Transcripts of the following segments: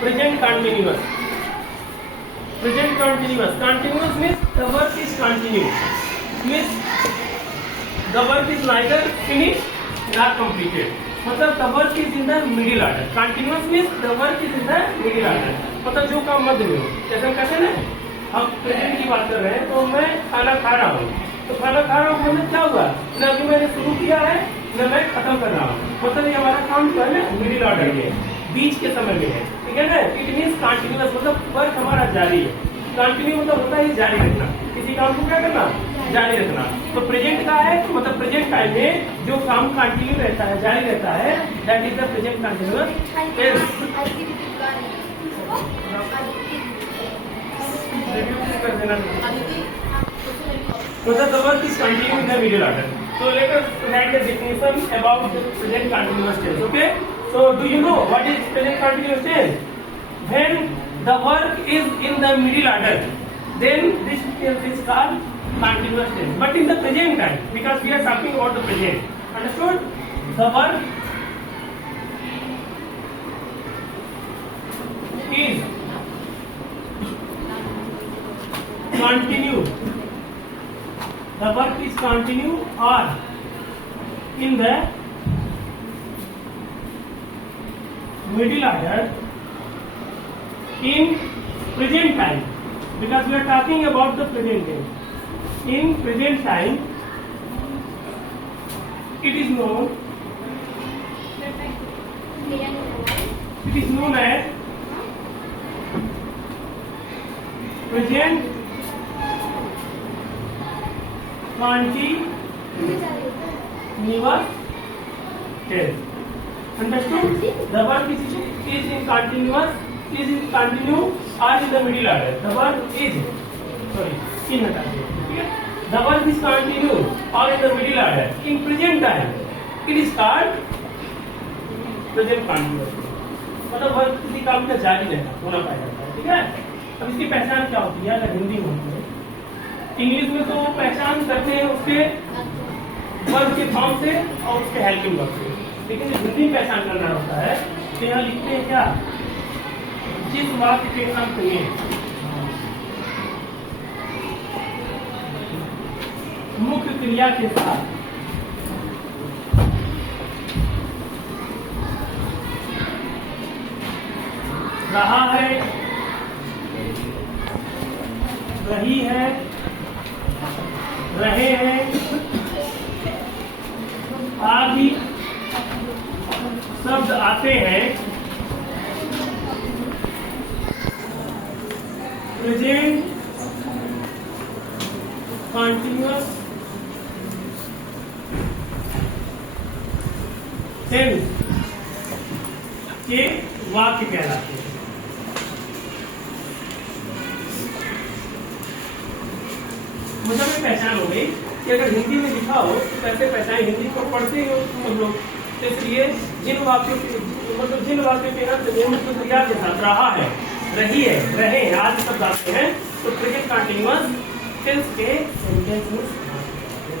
Present continuous. Present continuous. Continuous means the work is continue. Means the work is neither finish not completed. मतलब the work is in the middle order. Continuous means the work is in the middle order. मतलब जो काम मध्य में हो. जैसे हम कहते हैं ना, हम प्रेजेंट की बात कर रहे हैं, तो मैं खाना खा रहा हूँ. तो खाना खा रहा हूँ मतलब क्या हुआ, न अभी मैंने शुरू किया है न मैं खत्म कर रहा हूँ. मतलब ये हमारा काम जो है ना मिडिल ऑर्डर में, बीच के समय में है. ठीक है ना. इट मीन्स कंटिन्यूअस मतलब वर्क हमारा जारी है. कंटिन्यू मतलब होता है जारी रखना. किसी काम को क्या करना, जारी रखना. तो प्रेजेंट का है तो मतलब प्रेजेंट टाइम में जो काम कंटिन्यू रहता है, जारी रहता है, that is the present continuous tense. कर देना. मतलब the work is continuing in the middle order. So let us write the definition about the present continuous tense. Okay. So do you know what is present continuous tense? When the work is in the middle order, then this tense is called continuous tense. But in the present time, because we are talking about the present, understood? The work is continue. The work is continue or in the middle order in present time, because we are talking about the present time. In present time, it is known as present continuous tense. Understood? The work is in continuous, is in continue or in the middle order. The work is, sorry, in the the work is continue or in the middle order. In present time, it is called present continuous. मतलब work किसी काम का जारी रहना होना पाया जाता है. ठीक है. अब इसकी पहचान क्या होती है अगर हिंदी में होती है? इंग्लिश में तो पहचान करते हैं उसके वर्ब के फॉर्म से और उसके हेल्पिंग वर्ब से. लेकिन हिंदी पहचान करना होता है तो यहाँ लिखते हैं क्या, जिस वाक्य के अंत में मुख्य क्रिया के साथ रहा है, रही है, रहे हैं आदि शब्द आते हैं, प्रेजेंट कंटिन्यूअस टेंस के वाक्य कहलाते हैं. मतलब ये पहचान हो गई कि अगर हिंदी में लिखा हो तो कैसे पहचान, हिंदी को पढ़ते हो हम लोग. तो इसलिए जिन वाक्यों के अंत क्रिया के साथ रहा है, रही है, रहे हैं आदि शब्द आते हैं तो प्रेजेंट कंटिन्यूअस टेंस के सेंटेंस में.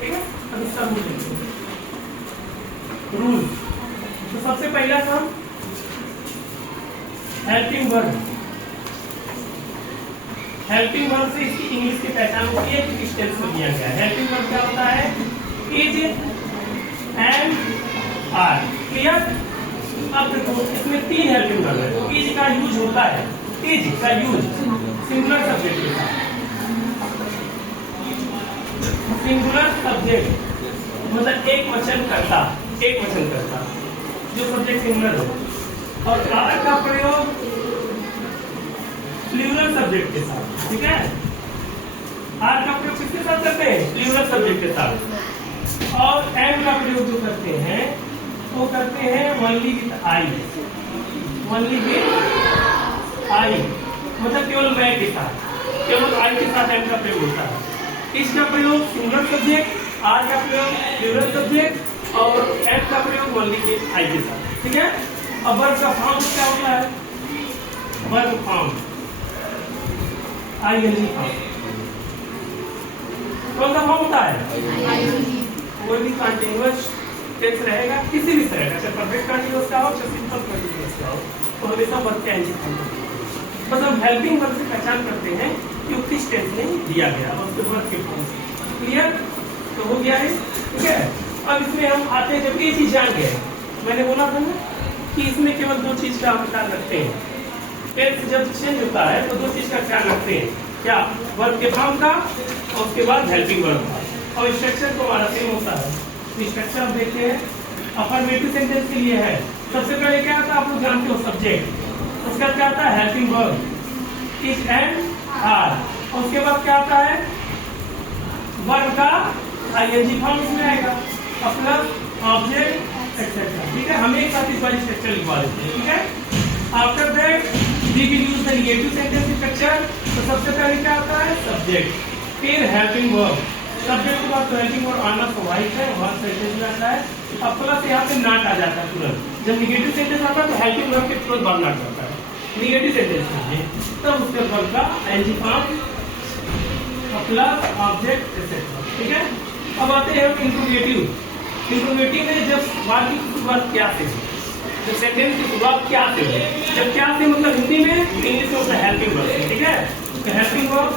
ठीक है. अब इसका रूल. तो सबसे पहला काम हेल्पिंग वर्ब. हेल्पिंग वर्ब से इसकी इंग्लिश की पहचान होती है कि किस टेंस में दिया गया है. हेल्पिंग वर्ब क्या होता है, इज एंड आर. क्लियर. अब देखो इसमें 3 हेल्पिंग वर्ब है. इज का यूज होता है, इज का यूज सिंगुलर सब्जेक्ट के साथ. सिंगुलर सब्जेक्ट मतलब एक वचन करता जो सब्जेक्ट सिंगुलर हो. और आर का प्रयोग प्लूरल सब्जेक्ट के साथ. ठीक है. आर का प्रयोग किसके साथ करते हैं, प्लूरल सब्जेक्ट के साथ. और एम का प्रयोग जो करते हैं वो करते हैं only with I. Only with I मतलब केवल मैं के साथ, केवल आई के साथ एम का प्रयोग होता है. इसका प्रयोग सिंगुलर सब्जेक्ट, आर का प्रयोग प्लूरल सब्जेक्ट और एम का प्रयोग ओनली विथ आई के साथ. ठीक है. अब वर्ब का फॉर्म क्या होता है, वर्ब फॉर्म आईएनजी फॉर्म. कौन सा फॉर्म होता है, कोई भी कंटिन्यूअस टेंस रहेगा किसी भी तरह का, चाहे परफेक्ट कंटिन्यूअस का हो चाहे सिंपल कंटिन्यूअस का हो, तो हमेशा वर्ब के एनजी फॉर्म होते हैं। बस हम हेल्पिंग वर्ब से पहचान करते हैं कि वो किस टेंस में दिया गया और उसके वर्ब के फॉर्म से। क्लियर? तो हो गया है, ठीक है। अब इसमें हम आते हैं, जब ये चीज जान गए, मैंने बोला था ना कि इसमें केवल दो चीज का हम ख्याल रखते हैं। टेंस जब चेंज होता है तो दो चीज का ख्याल रखते हैं, क्या? वर्ब के फॉर्म का और उसके बाद हेल्पिंग वर्ब का। और स्ट्रक्चर तो हमारा सेम होता है। स्ट्रक्चर हम देखते हैं, अफर्मेटिव सेंटेंस के लिए है, सबसे पहले क्या आता है, आप लोग जानते हो, सब्जेक्ट। उसके बाद क्या आता है, helping verb, is and are. और उसके बाद क्या आता है, वर्ब का आईएनजी फॉर्म इसमें आएगा, प्लस ऑब्जेक्ट एक्सेट्रा। ठीक है, हमें एक साथ इस बार स्ट्रक्चर लिखवा देते हैं। ठीक है, after that we will use the negative sentence structure. तो सबसे पहले क्या आता है, सब्जेक्ट, फिर हेल्पिंग वर्ब। सब्जेक्ट के बाद तो हेल्पिंग वर्ब आना स्वाभाविक है, वहां सेंटेंस में आता है। अब प्लस यहाँ पे नॉट आ जाता है तुरंत। जब नेगेटिव सेंटेंस आता है तो हेल्पिंग वर्ब के तुरंत बाद नॉट आता है। नेगेटिव सेंटेंस में तब उसके वर्ब का ing form plus object etcetera. ठीक है, अब आते हैं हम इंट्रोगेटिव। इंट्रोगेटिव में जब वाक्य की शुरुआत क्या से, जब सेंटेंस की शुरुआत क्या से हो, जब क्या से मतलब हिंदी में, इंग्लिश में होता है हेल्पिंग वर्ब। ठीक है, तो helping verb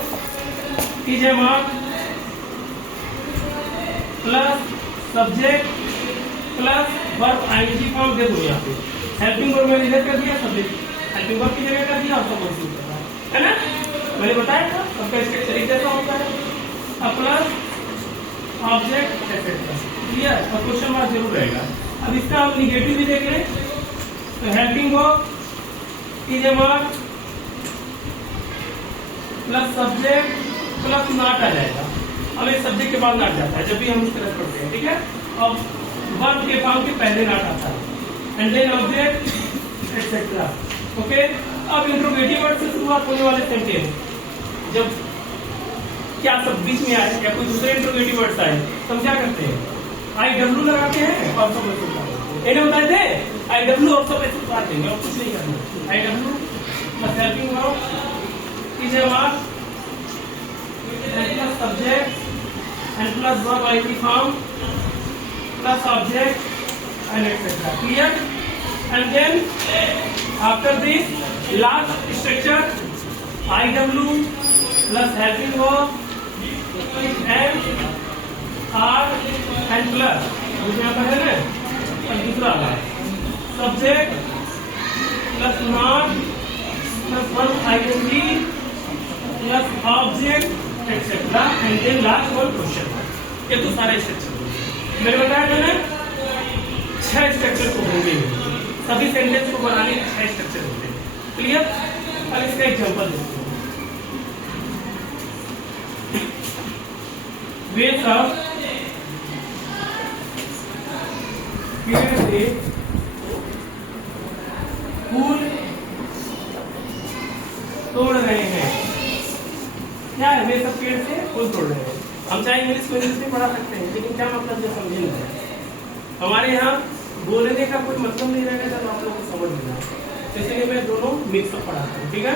is a mark plus subject plus verb ING form दे दो। यहाँ पे हेल्पिंग वर्ब मैंने इधर कर दिया, सब्जेक्ट हेल्पिंग वर्ब की जगह कर दिया और सब वर्ब है ना, मैंने बताया था सबका स्ट्रक्चर एक जैसा होता है। अब प्लस ऑब्जेक्ट एक्सेट्रा। क्लियर? और क्वेश्चन मार्क जरूर रहेगा। अब इसका हम निगेटिव भी देख लें, तो helping verb is a mark plus subject plus not आ जाएगा। अब एक सब्जेक्ट के बाद नॉट जाता है जब भी हम इस तरह पढ़ते हैं। ठीक है, अब वर्ब के फॉर्म के पहले नॉट आता है and then object etcetera. Okay, अब इंट्रोगेटिव वर्ड से शुरुआत होने वाले सेंटेंस जब क्या सब बीच में आए या कोई दूसरे इंट्रोगेटिव वर्ड्स आए तो हम क्या करते हैं, आई डब्ल्यू लगाते हैं और सब इन्हें बताए थे आई डब्ल्यू और सब ऐसे बात देंगे और कुछ नहीं करना। I W plus helping verb is a mark and plus subject and plus verb ing form plus object and etc. Clear? And then after this last structure IW plus helping verb and R and plus मुझे आता है ना, और दूसरा subject plus not plus verb ing plus object etcetera and then last one question. ये तो सारे structure मैंने बताया था ना, 6 स्ट्रक्चर को होंगे, सभी सेंटेंस को बनाने के 6 स्ट्रक्चर होते हैं। क्लियर? अब इसका एग्जांपल देखते हैं। वेट्स ऑफ पेड़ से फूल तोड़ रहे हैं। क्या है, वे सब पेड़ से फूल तोड़ रहे हैं। हम चाहे इंग्लिश को इंग्लिश में पढ़ा सकते हैं, लेकिन क्या मतलब जो समझे नहीं। हमारे यहाँ बोलने का कोई मतलब नहीं रहेगा जब आप लोगों को समझ नहीं आए, इसलिए मैं दोनों मिक्सअप पढ़ाता हूँ। ठीक है,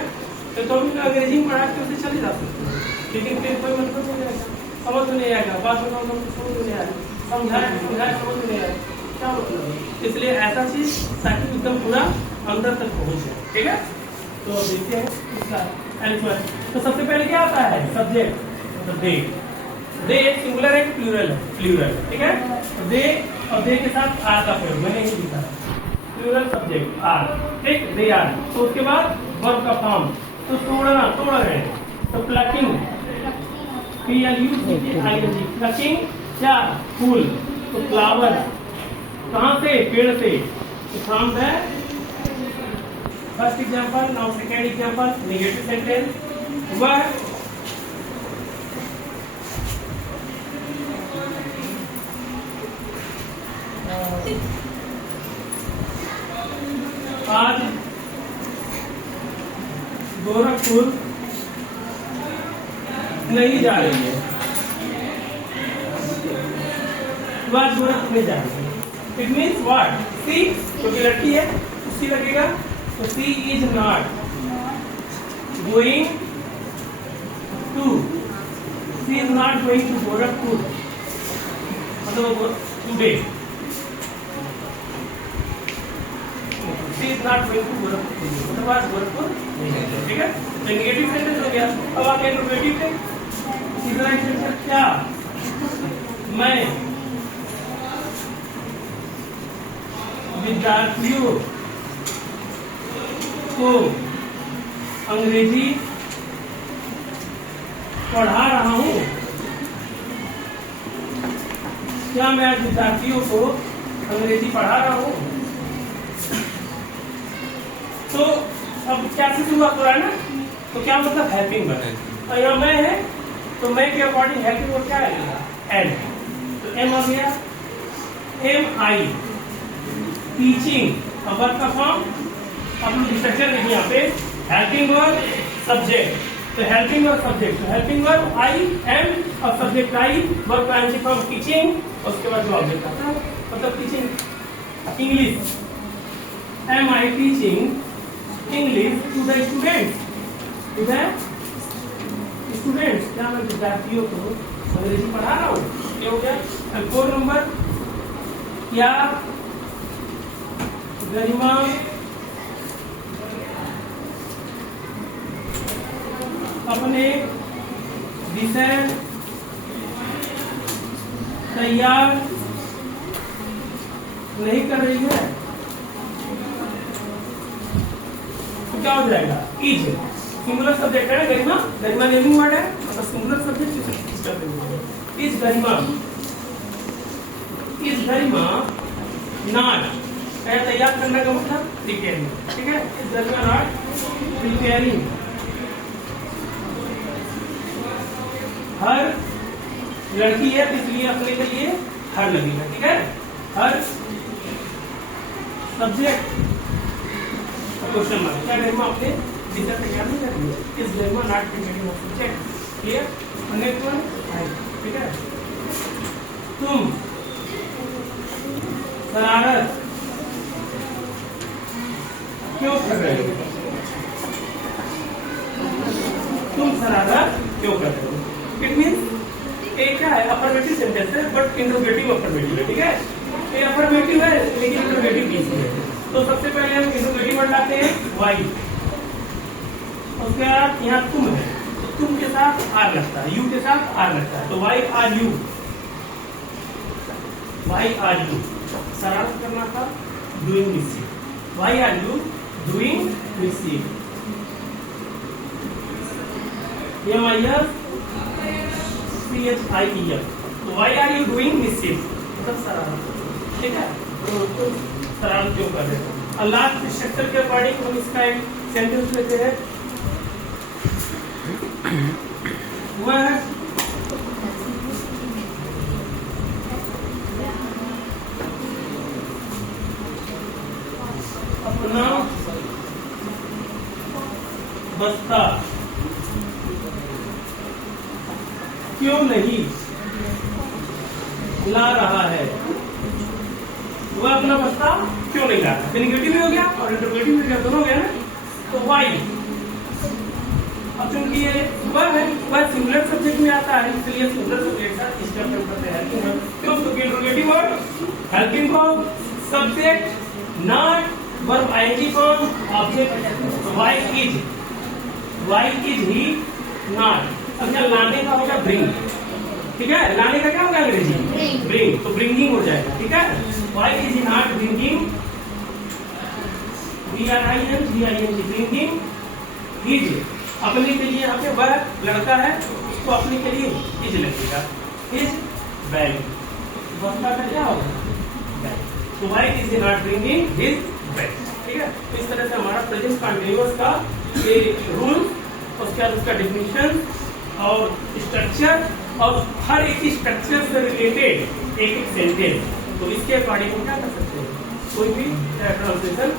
तो हम अंग्रेजी में पढ़ा के उसे चले जा सकते हैं, लेकिन फिर कोई मतलब नहीं रहेगा, समझ में नहीं आएगा, बात बताओ समझ में नहीं आएगा, समझाए समझ में नहीं आएगा, क्या मतलब है। इसलिए ऐसा चीज ताकि एकदम पूरा अंदर तक पहुँच जाए। ठीक है, तो देखते हैं इसका आंसर। तो सबसे पहले क्या आता है, सब्जेक्ट मतलब दे। दे एक सिंगुलर है, प्लूरल है, प्लूरल। ठीक है, तो दे और दे के साथ आर का प्रयोग मैंने ही लिखा, प्लूरल सब्जेक्ट आर। ठीक, दे आर। तो उसके बाद वर्ब का फॉर्म, तो तोड़ना, तोड़ रहे हैं, तो प्लकिंग, PLUCKING, प्लकिंग क्या, फूल, तो फ्लावर कहाँ से, पेड़ से। तो from the first example, now second example, negative sentence. वह आज गोरखपुर नहीं जा रही है। वह आज गोरखपुर नहीं जा रही है। इट मीन्स व्हाट, सी, क्योंकि लड़की है सी लगेगा, तो she is not going to, she is not going to Gorakhpur, मतलब today. She is not going to Gorakhpur, मतलब आज गोरखपुर नहीं है, ठीक है। तो नेगेटिव सेंटेंस हो गया। अब आप इंट्रोगेटिव थे, तीसरा सेंटेंस क्या, मैं विद्यार्थियों को अंग्रेजी पढ़ा रहा हूँ। क्या मैं आज विद्यार्थियों को अंग्रेजी पढ़ा रहा हूँ? तो अब क्या से शुरुआत हो रहा है ना, तो क्या मतलब हेल्पिंग वर्ब, और यहाँ मैं है तो मैं के अकॉर्डिंग हेल्पिंग वर्ब क्या आएगा, एड। तो एम आ गया, एम आई टीचिंग, अब वर्ब का फॉर्म आप लोग स्ट्रक्चर देखिए यहाँ पे, हेल्पिंग वर्ब सब्जेक्ट, तो हेल्पिंग वर्ब सब्जेक्ट, तो हेल्पिंग वर्ब आई एम और सब्जेक्ट आई, वर्ब का आंसर फॉर्म टीचिंग, और उसके बाद जो ऑब्जेक्ट आता है मतलब teaching English, am I teaching English to the students, to the students, क्या मैं विद्यार्थियों को अंग्रेजी पढ़ा रहा हूँ, ये हो गया। 4 नंबर, क्या गरिमा अपने विषय तैयार नहीं कर रही है? तो क्या हो जाएगा, इज सिंगुलर सब्जेक्ट है ना, गरिमा, गरिमा नेमिंग वर्ड है, तो singular subject is Garima, is Garima not, तैयार करने का मतलब प्रिपेयरिंग, ठीक है, इज गरिमा नॉट प्रिपेयरिंग हर लड़की है इसलिए अपने के लिए हर लगेगा, ठीक है, हर सब्जेक्ट क्वेश्चन मार्क, क्या गरिमा अपने विषय तैयार नहीं कर रही है, is Garima not preparing subject, clear. Next one, ठीक है, तुम शरारत क्यों कर रहे हो, तुम शरारत क्यों कर रहे हो, इट मीन्स एक क्या है, अफर्मेटिव सेंटेंस है बट इंट्रोगेटिव अफर्मेटिव है, ठीक है, ये अफर्मेटिव है लेकिन इंट्रोगेटिव पीस है। तो सबसे पहले हम इंट्रोगेटिव वर्ड लाते हैं वाई, उसके बाद यहाँ तुम है, तो तुम के साथ आर लगता है, यू के साथ आर लगता है, तो why are you, why are you शरारत करना था, doing mischief, why are you doing mischief, MISCHIEF, तो why are you doing mischief, मतलब शरारत, ठीक है, तो शरारत क्यों कर रहे हो। और लास्ट स्ट्रक्चर के अकॉर्डिंग हम इसका एक सेंटेंस लेते हैं, वह अपना बस्ता क्यों नहीं ला रहा है, वह अपना बस्ता क्यों नहीं ला रहा है, नेगेटिव भी हो गया और इंटरोगेटिव भी हो गया, दोनों हो गया ना। तो वाई, अब चूंकि ये वह है, वह सिंगुलर सब्जेक्ट में आता है इसलिए सिंगुलर सब्जेक्ट का इस टर्म में करते हैं क्यों, क्योंकि interrogative word helping verb subject not verb ING form object, why is he not, अब क्या लाने का होगा ब्रिंग, ठीक है, लाने का क्या होगा अंग्रेजी ब्रिंग, तो ब्रिंगिंग हो जाएगा, ठीक है, why is not bringing, BRING bringing his, अपने के लिए यहाँ पे वह लड़का है उसको अपने के लिए हिज लगेगा, हिज बैग, बस्ता का क्या होगा बैग, तो why is not bringing his bag, ठीक है। तो इस तरह से हमारा प्रेजेंट कंटीन्यूअस का ये रूल, उसके बाद उसका डेफिनेशन और स्ट्रक्चर और हर एक स्ट्रक्चर से रिलेटेड एक एक सेंटेंस, तो इसके अकॉर्डिंग हम क्या कर सकते हैं, कोई भी ट्रांसलेशन,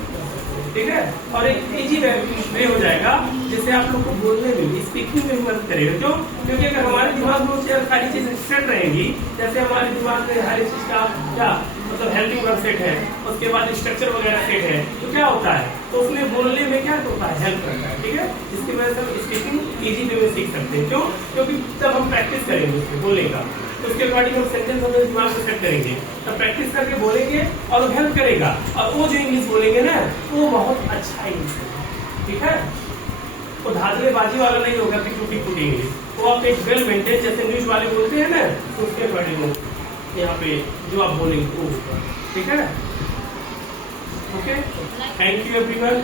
ठीक है, और एक इजी वे हो जाएगा जिससे आप लोग को बोलने में स्पीकिंग में मदद करेगा, क्यों, क्योंकि अगर हमारे दिमाग में सारी चीजें सेट रहेंगी, जैसे हमारे दिमाग में हर चीज का क्या मतलब हेल्पिंग वर्ब सेट है, उसके बाद स्ट्रक्चर वगैरह सेट है, तो क्या होता है, तो उसमें बोलने में क्या होता है, हेल्प करता है, ठीक है, इसकी वजह से हम स्पीकिंग इजी वे में सीख सकते हैं, क्यों, क्योंकि तब हम प्रैक्टिस करेंगे उसमें बोलने का। उसके अकॉर्डिंग हम सेंटेंस अपने दिमाग में सेट करेंगे, तो प्रैक्टिस करके बोलेंगे और वो हेल्प करेगा। और वो जो इंग्लिश बोलेंगे ना वो बहुत अच्छा इंग्लिश है, ठीक है। वो धाधलेबाजी वाला नहीं होगा कि टूटी फूटी इंग्लिश, वो आप एक वेल मेंटेन जैसे न्यूज वाले बोलते हैं ना, तो उसके अकॉर्डिंग यहाँ पे जो आप बोलेंगे वो, ठीक है। Okay, thank you everyone.